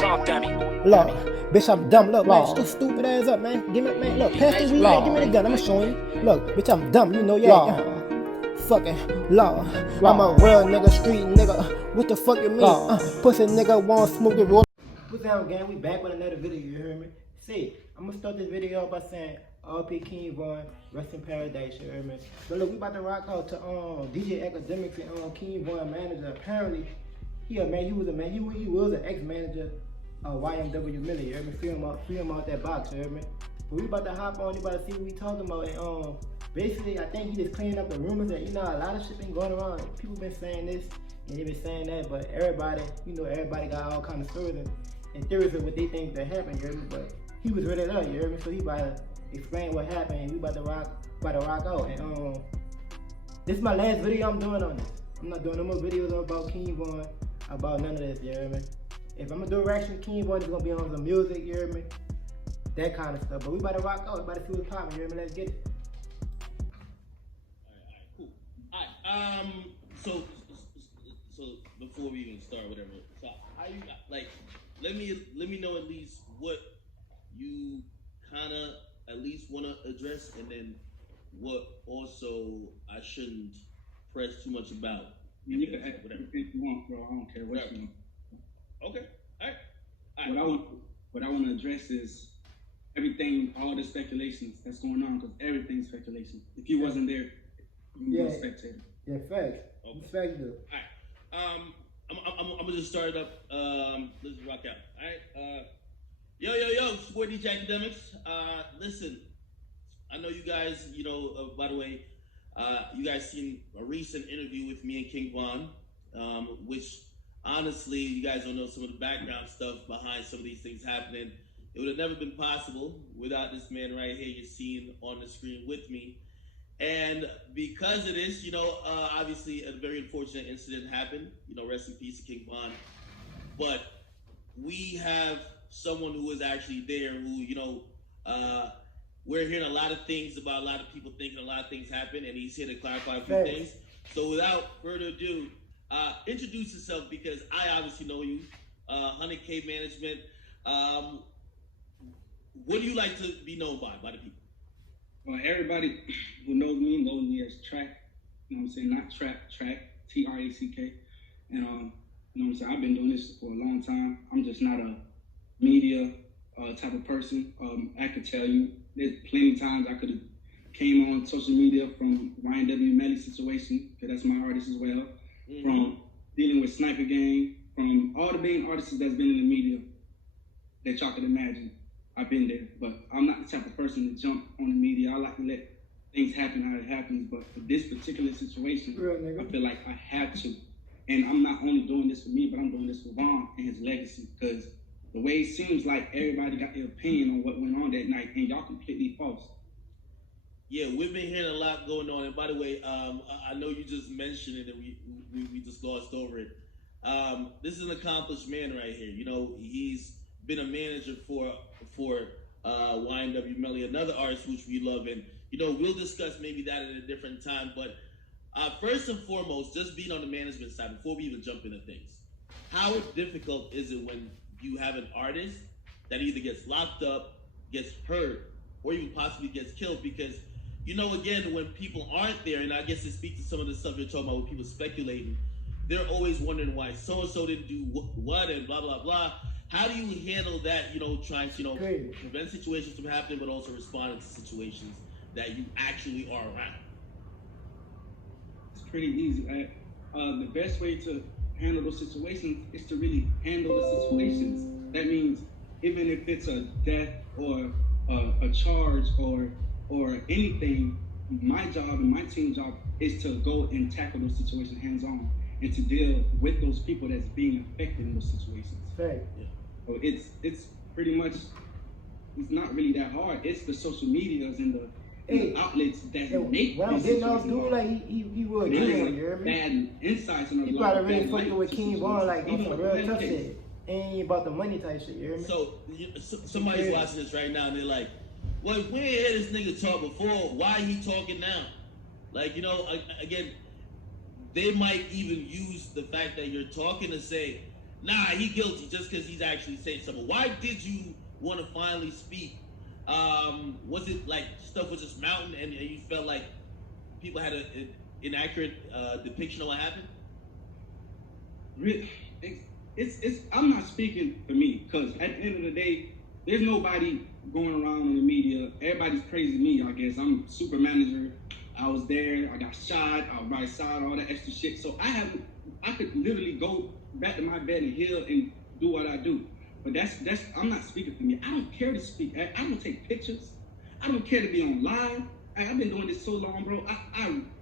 Wrong dummy. Look, bitch, I'm dumb. Look, man, shut your stupid ass up, man. Give me, man, look, pass the weed, man, give me the gun. I'ma show you. Look, bitch, I'm dumb. You know, yeah. Fucking law. I'm a real nigga, street nigga. What the fuck you mean? Pussy nigga want smoke the roll. What's up, gang? We back with another video. You heard me? See, I'm gonna start this video by saying R.P. King Von, rest in paradise. You heard me? But look, we about to rock out to DJ Akademiks and King Von manager. Apparently, he was an ex-manager of YMW Millie. You heard me? Free him out that box. You heard me? But we about to hop on. You about to see what we talking about. And basically, I think he just cleaning up the rumors that, you know, a lot of shit been going around. People been saying this and they been saying that, but everybody, you know, everybody got all kinds of stories and theories of what they think that happened, you heard me? But he was ready up, you heard me? So he about to explain what happened and we about to rock out. And this is my last video I'm doing on this. I'm not doing no more videos about King Von, about none of this, you heard me? If I'm gonna do a reaction to King Von, it's gonna be on some music, you heard me? That kind of stuff. But we about to rock out, we about to see what's popping, you heard me? Let's get it. Alright, cool. Alright, so before we even start, whatever, so how you like? Let me know at least what you kind of at least want to address, and then what also I shouldn't press too much about. You can ask whatever you want, bro. I don't care what you want. Okay. All right. What I want to address is everything, all the speculations that's going on, because everything's speculation. If you wasn't there, you would be a spectator. Yeah, facts. Okay. Facts, though. All right. I'm gonna just start it up. Let's rock out. All right. Yo, support DJ Akademiks. Listen, I know you guys. You know, by the way, you guys seen a recent interview with me and King Von, which honestly, you guys don't know some of the background stuff behind some of these things happening. It would have never been possible without this man right here you're seeing on the screen with me. And because of this, you know, obviously a very unfortunate incident happened. You know, rest in peace to King Von. But we have someone who was actually there who, you know, we're hearing a lot of things about a lot of people thinking a lot of things happen, and he's here to clarify a few things. So without further ado, introduce yourself, because I obviously know you, 100K Management. What do you like to be known by the people? Well, everybody who knows me as Track. You know what I'm saying? Not Track, Track, And, you know what I'm saying? I've been doing this for a long time. I'm just not a media type of person. I could tell you, there's plenty of times I could have came on social media from YNW Melly situation, because that's my artist as well. Mm-hmm. From dealing with Sniper Gang, from all the main artists that's been in the media that y'all could imagine. I've been there, but I'm not the type of person to jump on the media. I like to let things happen how it happens, but for this particular situation, I feel like I have to. And I'm not only doing this for me, but I'm doing this for Von and his legacy, because the way it seems like everybody got their opinion on what went on that night, and y'all completely false. Yeah, we've been hearing a lot going on. And by the way, I know you just mentioned it, and we just glossed over it. This is an accomplished man right here. You know, he's been a manager for YNW Melly, another artist which we love, and you know, we'll discuss maybe that at a different time. But first and foremost, just being on the management side, before we even jump into things, how difficult is it when you have an artist that either gets locked up, gets hurt, or even possibly gets killed? Because, you know, again, when people aren't there, and I guess it speaks to some of the stuff you're talking about with people speculating, they're always wondering why so-and-so didn't do what and blah, blah, blah. How do you handle that, you know, trying to, you know, prevent situations from happening, but also responding to situations that you actually are around? It's pretty easy. The best way to handle those situations is to really handle the situations. That means even if it's a death or a charge or anything, my job and my team's job is to go and tackle those situations hands-on and to deal with those people that's being affected in those situations. Right. Yeah. So it's pretty much, it's not really that hard. It's the social medias and the outlets that make what I'm getting off dude, like he would do it, you hear me? Bad insights and he probably really fucking with King Von, like on some real tough shit. Ain't about the money type shit, you hear me? So somebody's watching this right now and they're like, well, we ain't heard this nigga talk before, why he talking now? Like, you know, again, they might even use the fact that you're talking to say, nah, he guilty just because he's actually saying something. Why did you want to finally speak? Was it like stuff was just mounting and you felt like people had an inaccurate depiction of what happened? It's I'm not speaking for me, because at the end of the day, there's nobody going around in the media. Everybody's praising me, I guess. I'm super manager. I was there. I got shot. I was right side, all that extra shit. So I could literally go back to my bed and heal and do what I do. But that's I'm not speaking for me. I don't care to speak. I don't take pictures. I don't care to be on live. I've been doing this so long, bro.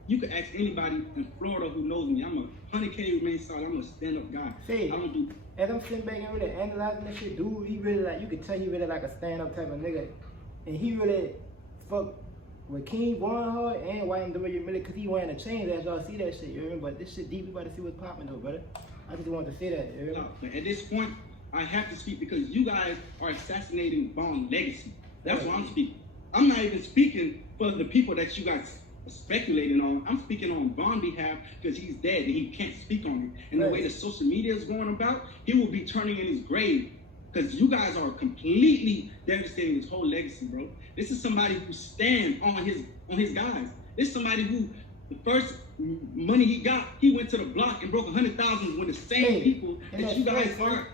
You could ask anybody in Florida who knows me. I'm a 100K remain solid. I'm a stand-up guy. See, I don't do. as I'm sitting back and really analyzing this shit, dude, he really like, you can tell he really like a stand-up type of nigga. And he really fuck with King Von hard and YNW really, because he wearing a chain as y'all see that shit, you remember? But this shit deep, we about to see what's popping though, brother. I just wanted to say that, you remember? No, at this point, I have to speak because you guys are assassinating Von's legacy. That's why I'm speaking. I'm not even speaking for the people that you guys are speculating on. I'm speaking on Von's behalf because he's dead and he can't speak on it. And the way the social media is going about, he will be turning in his grave because you guys are completely devastating his whole legacy, bro. This is somebody who stands on his guys. This is somebody who, the first money he got, he went to the block and broke 100,000 with the same people that you guys are.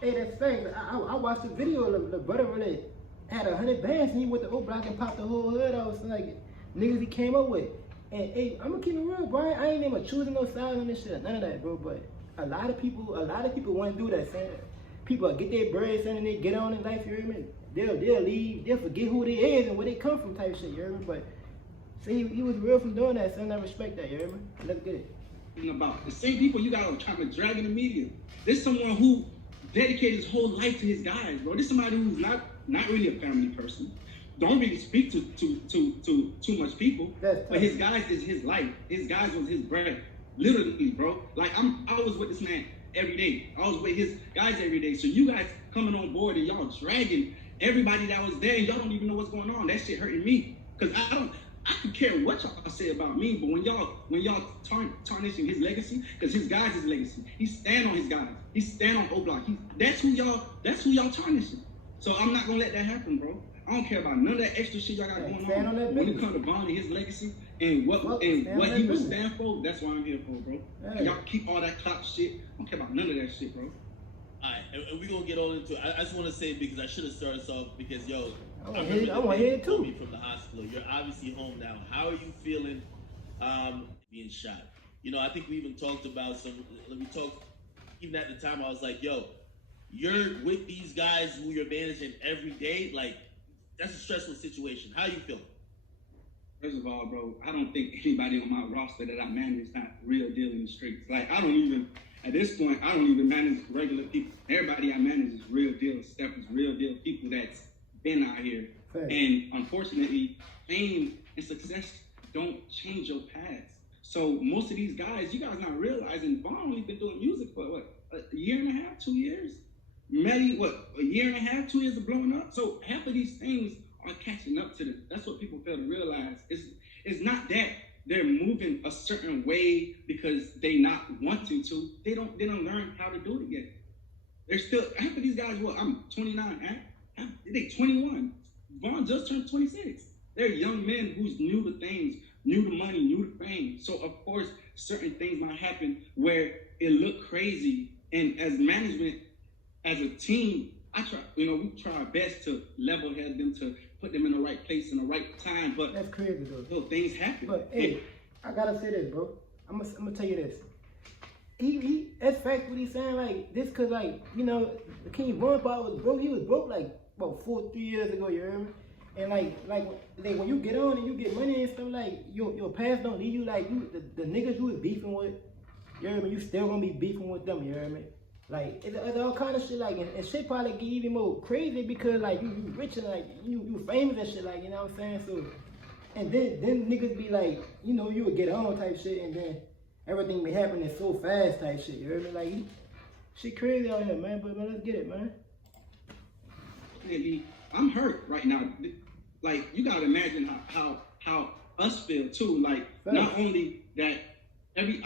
Hey, that's facts. I watched the video. The brother really had 100 bands, and he went to O Block and popped the whole hood out. So like niggas he came up with. And hey, I'm gonna keep it real, Brian. I ain't even choosing no side on this shit, none of that, bro. But a lot of people want to do that. Saying people get their bread, and they get on in life. You hear me? They'll leave. They'll forget who they is and where they come from, type shit. You hear me? But see, he was real from doing that, son. I respect that. You hear me? Let's get it. About the same people you got trying to drag in the media. There's someone who dedicated his whole life to his guys, bro. This is somebody who's not really a family person. Don't really speak to too much people. But his guys is his life. His guys was his bread. Literally, bro. Like I was with this man every day. I was with his guys every day. So you guys coming on board and y'all dragging everybody that was there and y'all don't even know what's going on. That shit hurting me. Cause I could care what y'all say about me, but when y'all tarnishing his legacy, because his guys' his legacy, he stand on his guys, he stand on O Block. That's who y'all tarnishing. So I'm not gonna let that happen, bro. I don't care about none of that extra shit y'all got going on. When it comes to Von and his legacy and what he would stand for, that's what I'm here for, bro. And y'all keep all that clout shit. I don't care about none of that shit, bro. Alright, and we're gonna get on into it. I just wanna say, because I should have started this off, because yo, I want to hear it too. From the hospital. You're obviously home now. How are you feeling being shot? You know, I think we even talked about even at the time, I was like, yo, you're with these guys who you're managing every day. Like, that's a stressful situation. How you feeling? First of all, bro, I don't think anybody on my roster that I manage is not real deal in the streets. Like, at this point, I don't even manage regular people. Everybody I manage is real deal. Steph is real deal people that's been out here. And unfortunately, fame and success don't change your paths. So most of these guys, you guys not realizing, Von only been doing music for what, a year and a half, 2 years? Melly, a year and a half, 2 years of blowing up? So half of these things are catching up to them. That's what people fail to realize. It's not that they're moving a certain way because they not wanting to. They don't learn how to do it yet. They're still, half of these guys, I'm 29, they 21. Von just turned 26. They're young men who's new to things, new to money, new to fame. So of course, certain things might happen where it look crazy. And as management, as a team, we try our best to level head them, to put them in the right place in the right time. But that's crazy though. Things happen. But hey, I gotta say this, bro. I'm gonna tell you this. He that's fact what he's saying, like this, cause like, you know, the King Von part was broke. He was broke like about 3 years ago, you hear me? And like when you get on and you get money and stuff, like your past don't leave you. Like the niggas you was beefing with, you hear me? You still gonna be beefing with them, you hear me? Like it's all kind of shit, like and shit probably get even more crazy because like you rich and like you famous and shit, like, you know what I'm saying? So and then niggas be like, you know, you would get on type shit and then everything be happening so fast type shit, you hear me? Like shit crazy out here, man. But let's get it, man. I'm hurt right now. Like, you gotta imagine how us feel too. Like, not only that I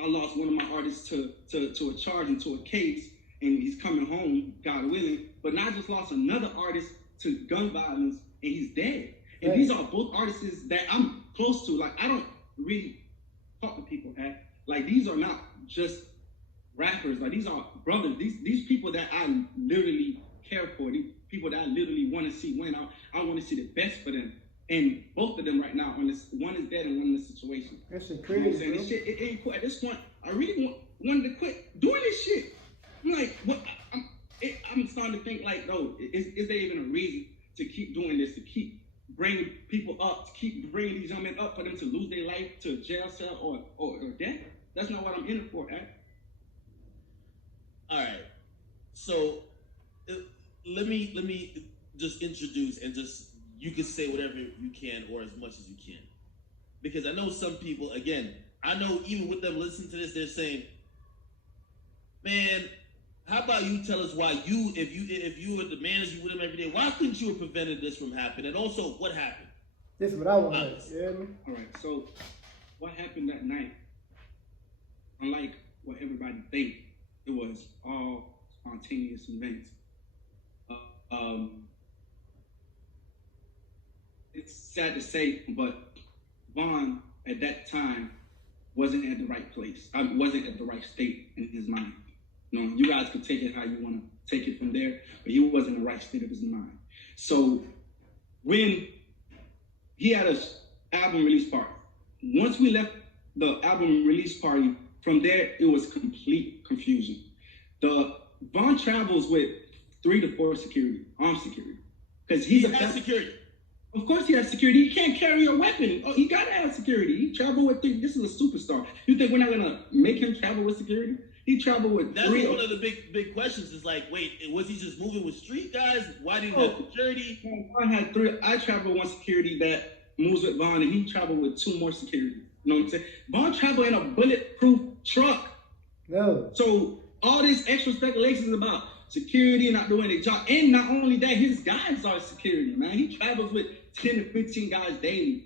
lost one of my artists to a charge and to a case, and he's coming home, God willing. But now I just lost another artist to gun violence, and he's dead. And Right. these are both artists that I'm close to. Like, I don't really talk to people at. Like, these are not just rappers. Like, these are brothers. These people that I literally care for. These people that I literally want to see win. I want to see the best for them. And both of them right now, one is dead and one in this situation. That's You know what I'm crazy, saying? bro. This shit, it ain't cool. At this point, I really wanted to quit doing this shit. I'm like, what? I'm starting to think like, no, is there even a reason to keep doing this, to keep bringing people up, to keep bringing these young men up for them to lose their life to a jail cell or death? That's not what I'm in it for, All right. So let me just introduce and just you can say whatever you can or as much as you can, because I know some people. Again, I know even with them listening to this, they're saying, "Man, how about you tell us why you, if you were the manager with him every day, why couldn't you have prevented this from happening? And also, what happened?" This is what I want to know. You hear me? All right, so what happened that night, unlike what everybody think, it was all spontaneous events. It's sad to say, but Vaughn at that time wasn't at the right place. I wasn't at the right state in his mind. You know, you guys could take it how you want to take it from there, but he wasn't in the right state of his mind. So when he had an album release party, once we left the album release party, from there it was complete confusion. Vaughn travels with 3 to 4 armed security, because he has security. Of course he has security. He can't carry a weapon. Oh, he gotta have security. He traveled with 3. This is a superstar. You think we're not gonna make him travel with security? He traveled with That's 3. one of the big questions. Is like, wait, was he just moving with street guys? Why did he have security? Vaughn had 3. I traveled with 1 security that moves with Vaughn, and he traveled with 2 more security. You know what I'm saying? Vaughn traveled in a bulletproof truck. No. So all this extra speculations about security not doing their job, and not only that, his guys are security, man. He travels with 10 to 15 guys daily,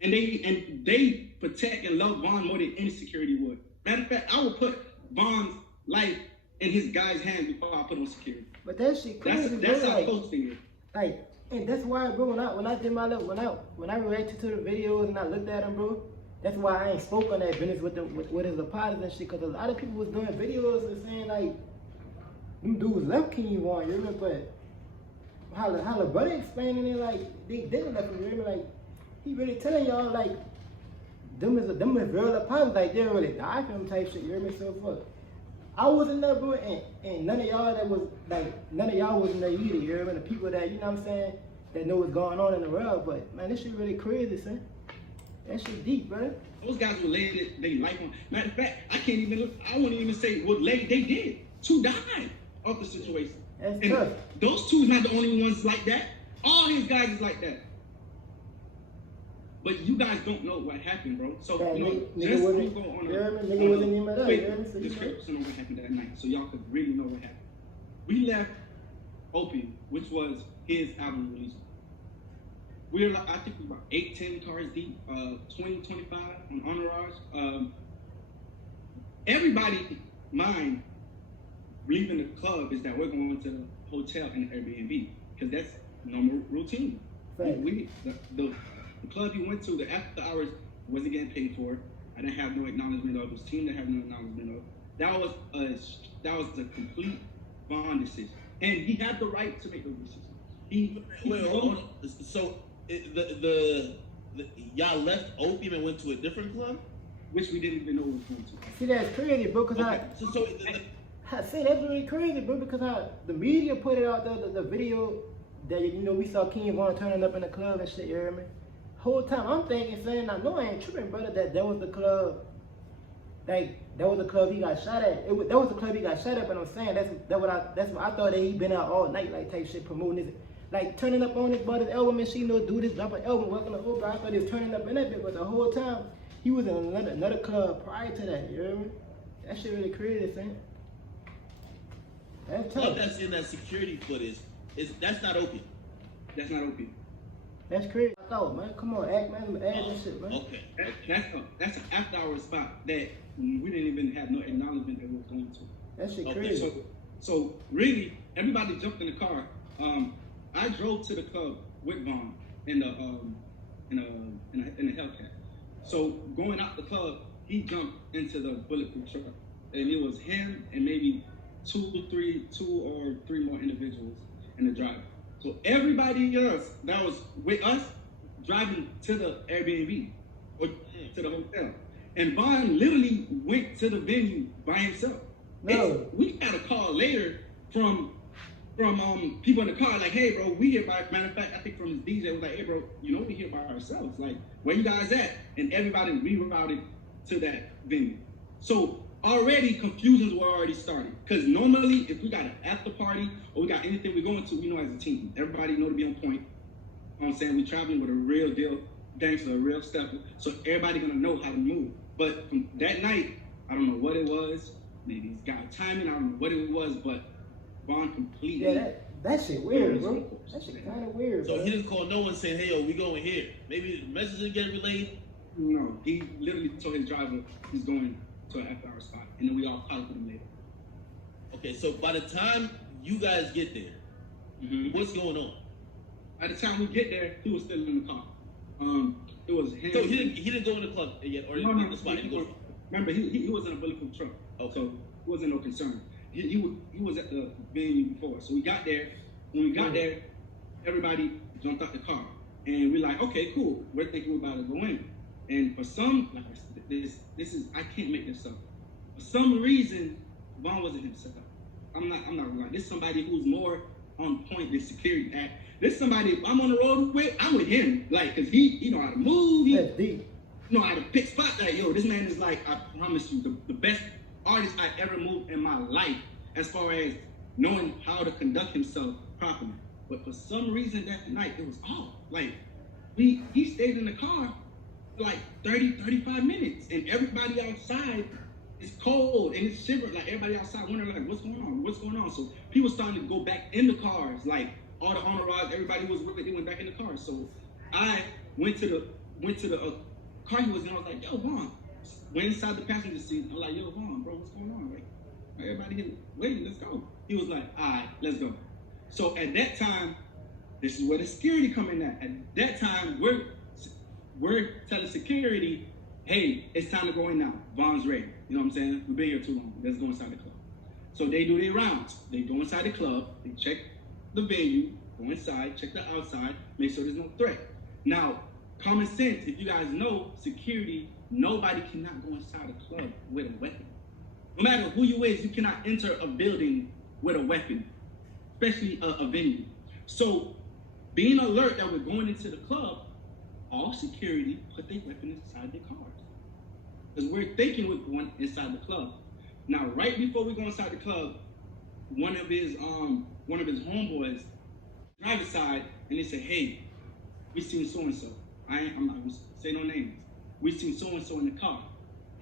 and they protect and love Vaughn more than any security would. Matter of fact, I would put Vaughn's life in his guys' hands before I put on security. But that shit crazy, That's bro. how Like, close they is. like, and that's why, bro. When I did my look, when I reacted to the videos and I looked at them, bro. That's why I ain't spoke on that business with his apologies and shit. Cause a lot of people was doing videos and saying like, them dudes left King Vaughn, you remember? But how the brother explaining it, like they didn't left him, you remember? Like he really telling y'all like them is real apologies, like they really died for him type shit, you remember? So fuck. I wasn't there, bro, and none of y'all that was like none of y'all wasn't there either, you remember? The people that, you know what I'm saying, that know what's going on in the world, but man, this shit really crazy, son. That shit deep, bro. Those guys were laid their life on. Matter of fact, I wouldn't even say what they did. 2 died of the situation. That's and tough. Those 2 is not the only ones like that. All his guys is like that. But you guys don't know what happened, bro. So, Yeah, you know, nigga just wasn't- go on yeah, nigga wasn't even there, quick yeah, so you know. description of what happened that night, so y'all could really know what happened. We left Opium, which was his album release. We're like, I think we're about 8-10 cars deep, 20-25 on Entourage. Everybody mind leaving the club is that we're going to the hotel and the Airbnb, because that's normal routine. Right. The club you went to, the after hours wasn't getting paid for. I didn't have no acknowledgement of. His team didn't have no acknowledgement of. That was a complete Vaughn decision, and he had the right to make those decisions. Wait, hold on. So y'all left Opium and went to a different club, which we didn't even know we was going to. See, that's crazy, bro, because okay. I say that's really crazy, bro, because the media put it out there, the video that, you know, we saw King Vaughn turning up in the club and shit, you hear me? Whole time I'm thinking, saying, I know I ain't tripping, brother, that was the club, like, that was the club he got shot at. That was the club he got shot at, but I'm saying, that's what I thought that he been out all night, like, type shit, promoting this, like, turning up on his brother's album and she, you know, do this, drop an album, welcome to Oprah. I thought he was turning up in that bit, but the whole time, he was in another club prior to that, you hear me? That shit really crazy, son. That's tough. What that's in that security footage that's not Opium. That's not Opium. That's crazy. I thought, man, come on, act, man, add this shit, man. Okay. That's an after hours spot that we didn't even have no acknowledgement that we was going to. That shit Okay, crazy. So So really, everybody jumped in the car. I drove to the club with Vaughn in a Hellcat. So going out the club, he jumped into the bulletproof truck, and it was him and maybe two or three more individuals in the driver. So everybody else that was with us driving to the Airbnb or to the hotel, and Vaughn literally went to the venue by himself. No. We got a call later from people in the car, like, hey bro, we here by, matter of fact, I think from his DJ was like, hey bro, you know we here by ourselves, like, where you guys at? And everybody rerouted to that venue. So already confusions were already started, because normally if we got an after party or we got anything we're going to, we know as a team, everybody know to be on point. You know what I'm saying? We traveling with a real deal gangster, a real stepper, so everybody gonna know how to move. But from that night, I don't know what it was, maybe he's got timing, I don't know what it was, but Vaughn completely. Yeah, that shit weird, bro. That shit kind of weird. So bro. he didn't call no one saying, "Hey, yo, we going here." Maybe the message didn't get relayed. No, he literally told his driver he's going to an after-hour spot, and then we all followed him later. Okay, so by the time you guys get there, what's going on? By the time we get there, he was still in the car. It was him. So he didn't go in the club yet, or in the spot. Remember, he was in a bulletproof truck, okay. So it wasn't no concern. He was at the venue before, so we got there. When we got there, everybody jumped out the car, and we're like, okay, cool. We're thinking we're about to go in, and for some, like, this is I can't make this up. For some reason, Vaughn wasn't himself. I'm not gonna lie. This is somebody who's more on point than security act. This is somebody, if I'm on the road with, I'm with him, like, cause he know how to move. That's deep. Know how to pick spots. Like, yo, this man is like, I promise you, the best artist I ever moved in my life, as far as knowing how to conduct himself properly. But for some reason that night, it was off. Like, he stayed in the car for like 35 minutes, and everybody outside is cold and it's shivering. Like, everybody outside wondering, like, what's going on? So people starting to go back in the cars, like all the entourage, everybody who was with it, they went back in the car. So I went to the car he was in. I was like, yo, Vaughn. Went inside the passenger seat. I was like, yo, Vaughn, bro, what's going on? Like, everybody here waiting, let's go. He was like, all right, let's go. So at that time, this is where the security come in at. At that time, we're telling security, hey, it's time to go in now. Vaughn's ready. You know what I'm saying? We've been here too long. Let's go inside the club. So they do their rounds. They go inside the club. They check the venue, go inside, check the outside, make sure there's no threat. Now, common sense, if you guys know, security, nobody cannot go inside a club with a weapon. No matter who you is, you cannot enter a building with a weapon, especially a venue. So being alert that we're going into the club, all security put their weapons inside their cars. Because we're thinking we're going inside the club. Now, right before we go inside the club, one of his homeboys drive aside and they say, hey, we seen so-and-so. I'm not gonna say no names. We seen so-and-so in the car.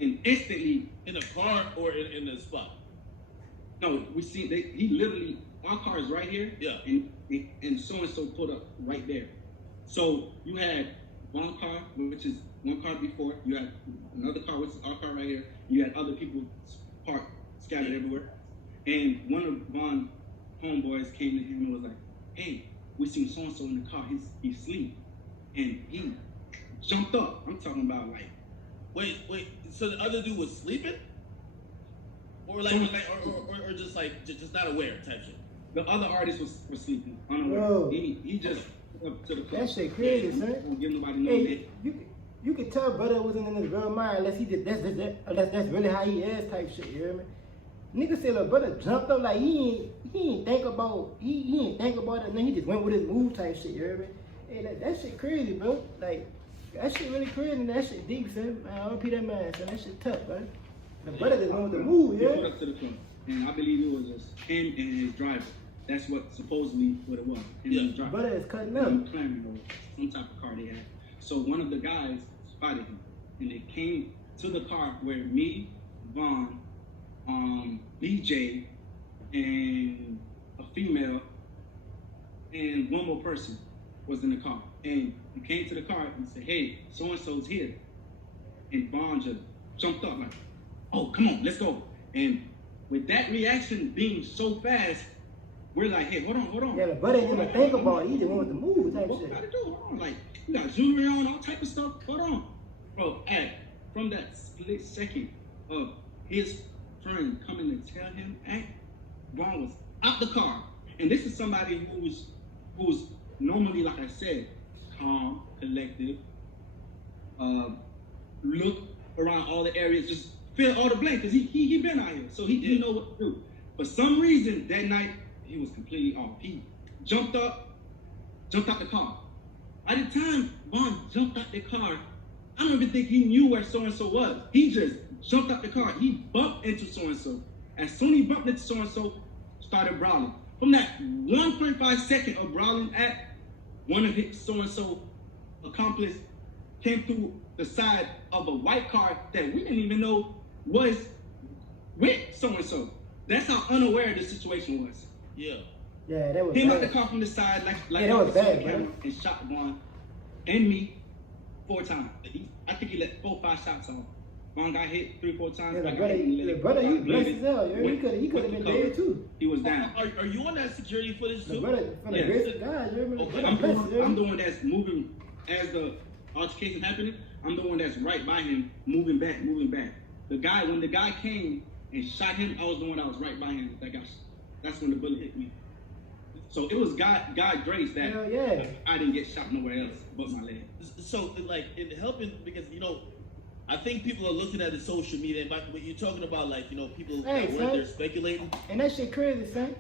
And instantly, in the car or in the spot? No, we seen he literally, our car is right here. Yeah. And so-and-so pulled up right there. So you had one car, which is one car before, you had another car, which is our car right here. You had other people parked, scattered everywhere. And one of Vaughn's homeboys came to him and was like, hey, we seen so-and-so in the car, he's asleep. And he jumped up. I'm talking about like, wait. So the other dude was sleeping, or like, or just like just not aware type shit. The other artist was sleeping, unaware. Whoa. He just up to the club. That shit crazy, son. Don't give nobody no hey, you could tell brother wasn't in his real mind unless he did that's really how he is type shit. You hear me? Nigga said, look, brother jumped up like he ain't think about it, and then he just went with his move type shit. You hear me? Hey, that shit crazy, bro. Like, that shit really crazy, and that shit deep, son. Man, I'll repeat that, man, son. That shit tough, man. The brother just went with the move, yeah? He put up to the club, and I believe it was just him and his driver. That's what supposedly what it was. Him and his driver. Brother is cutting up. Some type of car they had. So one of the guys spotted him, and they came to the car where me, Vaughn, BJ, and a female, and one more person was in the car. And he came to the car and said, hey, so-and-so's here. And Vaughn just jumped up like, oh, come on, let's go. And with that reaction being so fast, we're like, hey, hold on. Yeah, but it didn't think about it. He just wanted to move type What we shit. gotta do? Hold on. Like, we got jewelry on, all type of stuff. Hold on. Bro, from that split second of his friend coming to tell him, Vaughn was out the car. And this is somebody who's normally, like I said, calm, collective, look around all the areas, just fill all the blanks, because he been out here, so he know what to do. For some reason, that night, he was completely off. He jumped out the car. By the time Vaughn jumped out the car, I don't even think he knew where so-and-so was. He just jumped out the car. He bumped into so-and-so. As soon as he bumped into so-and-so, started brawling. From that 1.5 second of brawling one of his so-and-so accomplice came through the side of a white car that we didn't even know was with so-and-so. That's how unaware the situation was. Yeah. Yeah, that was Came out bad. the car from the side like that was bad, camera, bro. and shot Vaughn and me 4 times. I think he let 4 or 5 shots off. Vaughn got hit 3 or 4 times. Yeah, the brother, he blessed as hell. Yeah, he could have been dead too. He was down. Are you on that security footage too? The brother, from the Yeah. grace of God, you remember? Okay, I'm the one that's moving as the altercation happening. I'm the one that's right by him, moving back. The guy, when the guy came and shot him, I was the one that was right by him. That's when the bullet hit me. So it was God grace that Hell yeah. I didn't get shot nowhere else but my leg. So like it helping because I think people are looking at the social media and what you're talking about, like people Hey, that were son. there speculating. And that shit crazy, son.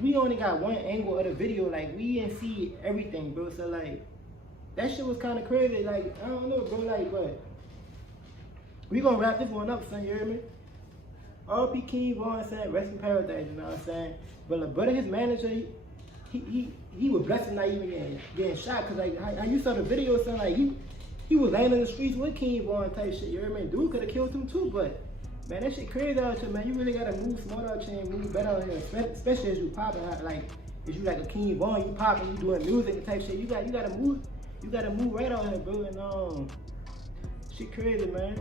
We only got one angle of the video, like we didn't see everything, bro. So like, that shit was kind of crazy. Like I don't know, bro. Like, but we gonna wrap this one up, son. You hear me? R.P. King Vaughn, saying rest in paradise. You know what I'm saying? But the brother, his manager, he was blessed not even getting shot. Cause like how you saw the video, son. Like he was laying in the streets with King Vaughn type shit. You hear me? Dude could have killed him too, but. Man, that shit crazy out here, man. You really gotta move smart out here and move better out here, especially as you popping. Like, if you like a King Vaughn, you popping, you doing music and type shit. You gotta move right out here, bro. And shit crazy, man.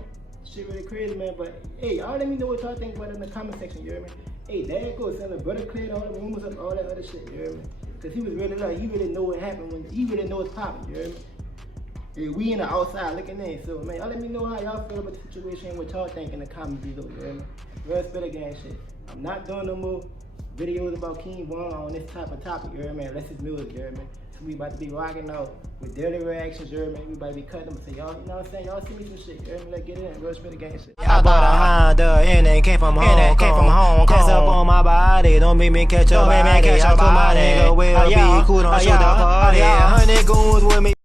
Shit really crazy, man. But hey, y'all let me know what y'all think about it in the comment section. You hear me? Hey, there it goes, son. The brother cleared all the rumors up, all that other shit. You hear me? Cause he was really like, he really know what happened when he really know what's popping. You hear me? Hey, we in the outside looking in, so man, y'all let me know how y'all feel about the situation and what y'all think in the comments below, you hear me? Real spitter gang shit. I'm not doing no more videos about King Vaughn on this type of topic, you hear me? Unless it's music, you hear me? So we about to be rocking out with daily reactions, you hear me? We about to be cutting them, so y'all, you know what I'm saying? Y'all see me some shit, you hear me? Let's get it in, real spitter gang shit. I bought a Honda and it came from Hong Kong. Test up on my body, don't make me catch your body. I told my nigga we'll be cool, don't shoot the party. 100 goons with me.